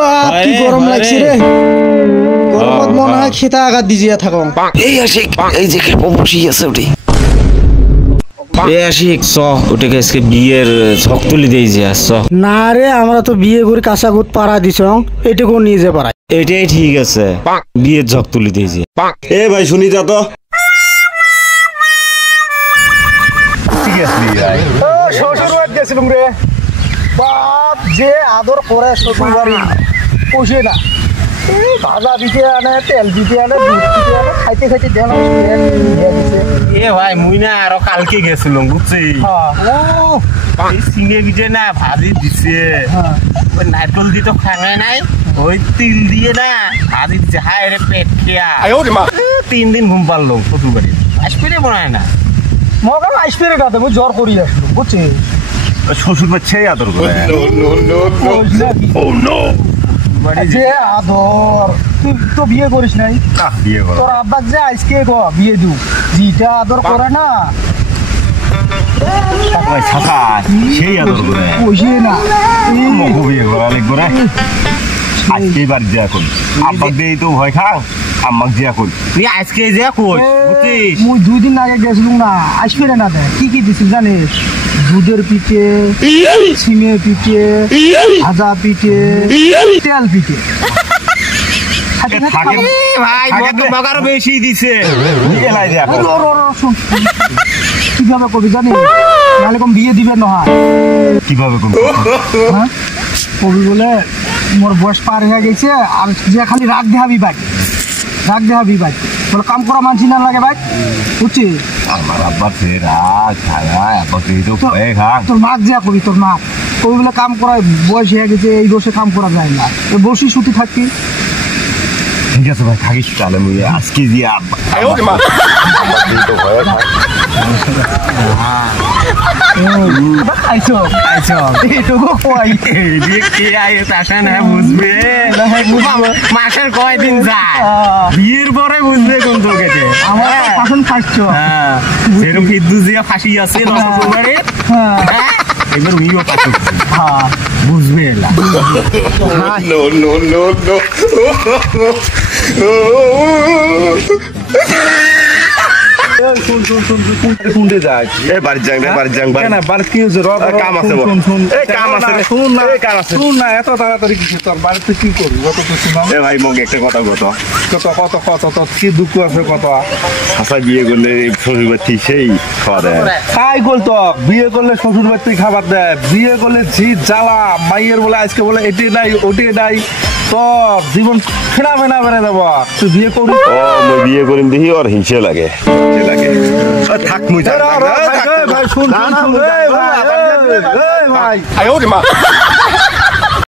বাপ কি গরম লাগছে রে গরমত মনে হয় খেতে আঘাত দিজিয়া থাকো এই আশিক এই যে খেপো বসি আছে ওটি আশিক চ ওটাকে আজকে বিয়ের ছক তুলি দেই যে চ না রে আমরা তো বিয়ে করে কাঁচাকুট পাড়া দিছং এটুকু নিয়ে যে পাড়াই এটাই ঠিক আছে বিয়ের ছক তুলি দেই যে এ ভাই শুনি যা তো ঠিক আছে শ্বশুর বাড়ি গেছিলাম রে বাপ যে আদর করে শ্বশুর বাড়ি পোষে না ভাজা দিতে আনে তেল দিতে আনে দুধ দিতে আনে খাইতে খাইতে দেন এ ভাই মুই না আরো কালকে গেছিলাম বুঝছি এই সিঙ্গে বিটে না ভাজি দিছে ওই নারকল দিয়ে তো খাঙায় নাই ওই তিল দিয়ে না ভাজি দিছে হায় রে পেট খেয়া 3 দিন ঘুম পারলাম শ্বশুর বাড়ি আসবে মনে না মগা আসবে রে গাতে মুই জ্বর করি আসলো বুঝছিস শ্বশুর বাচ্চা আদর করে যে আদর তুই তো বিয়ে করিস নাই বিয়ে করো তোর আব্বাক যে আজকে বিয়ে দিউ যেটা আদর করে না সেই আদর করে বুঝে না বিয়ে করা লাগবে রে আজকে বার যা করি আব্বাক দিয়ে তো ভয় খাও আম্মাক যা করি তুই আজকে যা কই বুঝছিস মুই 2 দিন আগে গেছিলাম না আসবে না দে কি দিছিস জানিস দুধের পিঠে সিমের পিঠে ভাজা পিঠে তেল পিঠে ভাই বগারও বেশি দিছে কিভাবে কবি জানিস নাহলে কম বিয়ে দিবে না কিভাবে কবি বলে মোর বয়স পার হয়ে গেছে আর যে খালি রাগ দেহাবি বাকি রাগ দেহাবি বাকি বলে কাম করা মানছি না লাগে ভাই বুঝছিস আমার আব্বা ফেরা খায়া আব্বাকে তো ভয়ে খা তোর মাক যা কবি তোর মা কবি বলে কাম করা বয়স হয়ে গেছে এই বসে কাম করা যায় না বসি শুতে থাকতি ঠিক আছে ভাই থাকিস তাহলে মুই আজকে যে আব্বা তো ভয়ে খা মাসের কয়দিন যায় বিয়ের পরে বুঝবে কোন তোকে আমার শাসন খাচ্ছো সেরকম বিদ্যুৎ দিয়ে ফাঁসি আছে এবার উইও পাচ্ছ বুঝবে কোনটে যাই এ বাড়ি যাং রে বাড়ি যাং কেন বাড়ি কি হইছে কাম আছে এই কাম আছে রে শুন না কাম আছে শুন না এত তাড়াতাড়ি কি তোর বাড়িতে কি করবি কত তো শুনাম এ ভাই মগে একটা কথা কত কি দুঃখ আছে কত হাসা বিয়ে করলে শ্বশুর বাড়ি সেই খাওয়া দেয় তাই বলতো বিয়ে করলে শ্বশুর বাড়ি খাবার দেয় বিয়ে করলে জি জ্বালা মাইয়ের বলে আজকে বলে এটি নাই ওটি নাই তো জীবন ফেনা ফেনা বেড়ে দেবো তুই বিয়ে করবি ও মই বিয়ে করিম দেখি আর হিংসে লাগে থাক মুই ভাই শুন ভাই